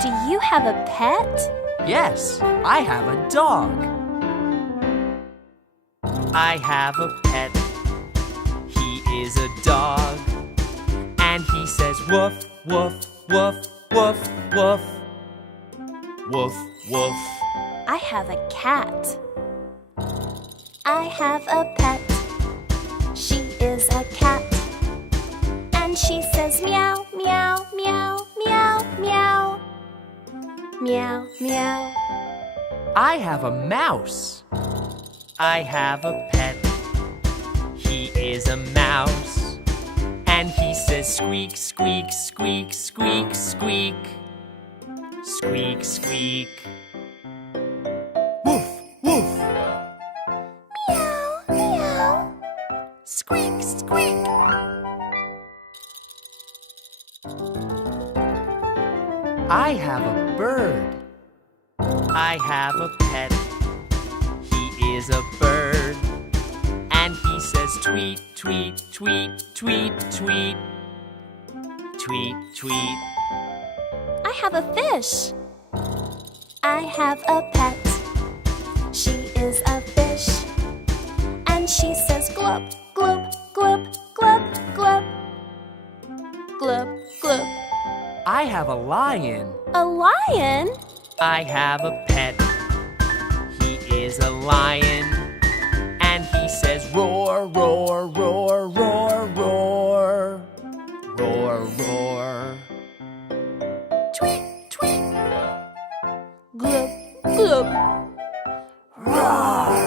Do you have a pet? Yes, I have a dog. I have a pet. He is a dog. And he says woof, woof, woof, woof, woof. Woof, woof. I have a cat. I have a pet. She is a cat. And she says meow, meow, meow, meow, meow. Meow, meow. I have a mouse. I have a pet. He is a mouse. And he says squeak, squeak, squeak, squeak, squeak. Squeak, squeak. Woof, woof. Meow, meow. Squeak, squeak. I have a bird. I have a pet. He is a bird. And he says tweet, tweet, tweet, tweet, tweet. Tweet, tweet. I have a fish. I have a pet. She is a fish. And she says glub, glub, glub, glub, glub. Glub, glub. I have a lion. A lion? I have a pet. He is a lion. And he says roar, roar, roar, roar, roar. Roar, roar. Tweet, tweet. Glub, glub. Roar.